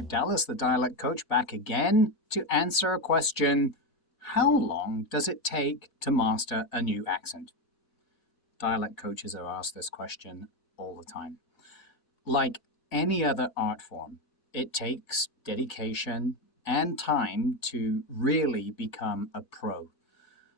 Mark Dallas, the dialect coach, back again to answer a question: how long does it take to master a new accent? Dialect coaches are asked this question all the time. Like any other art form, it takes dedication and time to really become a pro.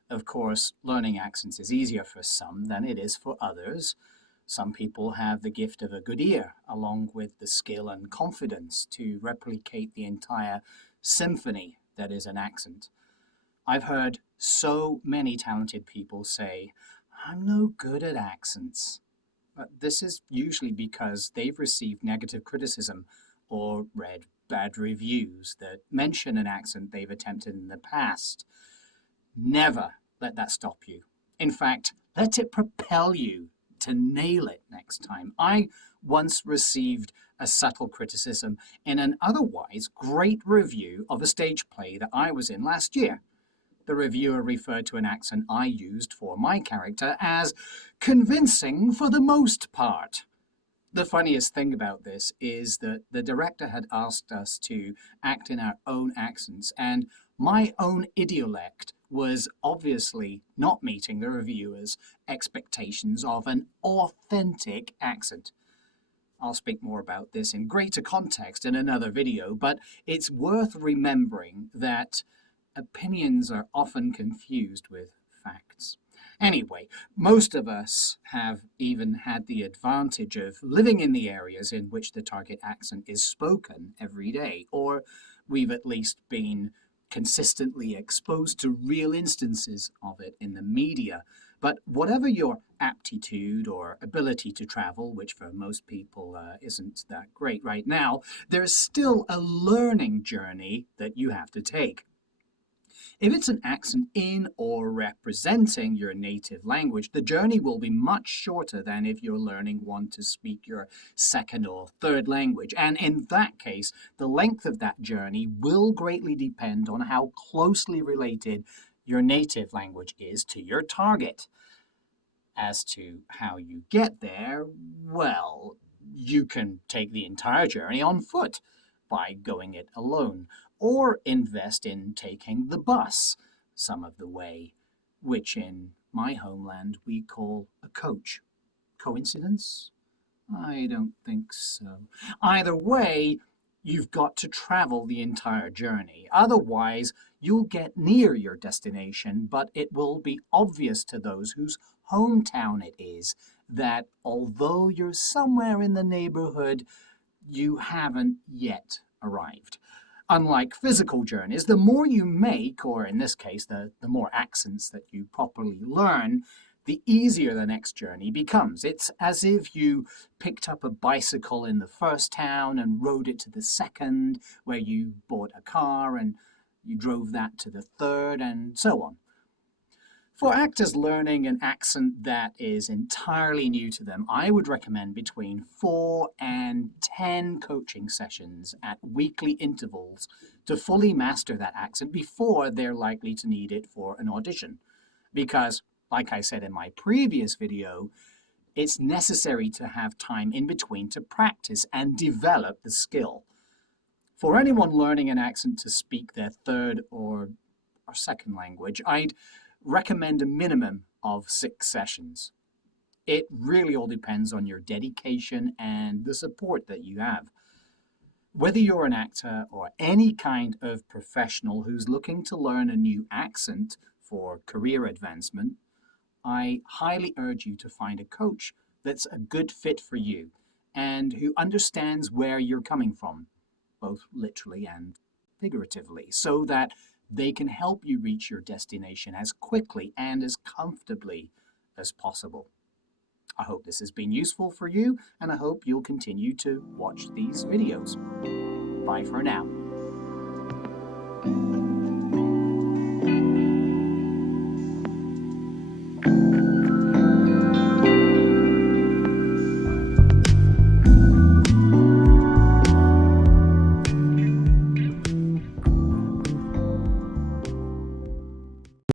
Of course, learning accents is easier for some than it is for others. Some people have the gift of a good ear, along with the skill and confidence to replicate the entire symphony that is an accent. I've heard so many talented people say, "I'm no good at accents." But this is usually because they've received negative criticism or read bad reviews that mention an accent they've attempted in the past. Never let that stop you. In fact, let it propel you to nail it next time. I once received a subtle criticism in an otherwise great review of a stage play that I was in last year. The reviewer referred to an accent I used for my character as convincing for the most part. The funniest thing about this is that the director had asked us to act in our own accents, and my own idiolect was obviously not meeting the reviewer's expectations of an authentic accent. I'll speak more about this in greater context in another video, but it's worth remembering that opinions are often confused with facts. Anyway, most of us have even had the advantage of living in the areas in which the target accent is spoken every day, or we've at least been consistently exposed to real instances of it in the media. But whatever your aptitude or ability to travel, which for most people isn't that great right now, there's still a learning journey that you have to take. If it's an accent in or representing your native language, the journey will be much shorter than if you're learning one to speak your second or third language. And in that case, the length of that journey will greatly depend on how closely related your native language is to your target. As to how you get there, well, you can take the entire journey on foot by going it alone, or invest in taking the bus some of the way, which in my homeland we call a coach. Coincidence? I don't think so. Either way, you've got to travel the entire journey. Otherwise, you'll get near your destination, but it will be obvious to those whose hometown it is that although you're somewhere in the neighborhood, you haven't yet arrived. Unlike physical journeys, the more you make, or in this case, the more accents that you properly learn, the easier the next journey becomes. It's as if you picked up a bicycle in the first town and rode it to the second, where you bought a car and you drove that to the third, and so on. For actors learning an accent that is entirely new to them, I would recommend between 4 and 10 coaching sessions at weekly intervals to fully master that accent before they're likely to need it for an audition. Because, like I said in my previous video, it's necessary to have time in between to practice and develop the skill. For anyone learning an accent to speak their third or second language, I'd recommend a minimum of 6 sessions. It really all depends on your dedication and the support that you have. Whether you're an actor or any kind of professional who's looking to learn a new accent for career advancement, I highly urge you to find a coach that's a good fit for you and who understands where you're coming from, both literally and figuratively, so that they can help you reach your destination as quickly and as comfortably as possible. I hope this has been useful for you, and I hope you'll continue to watch these videos. Bye for now.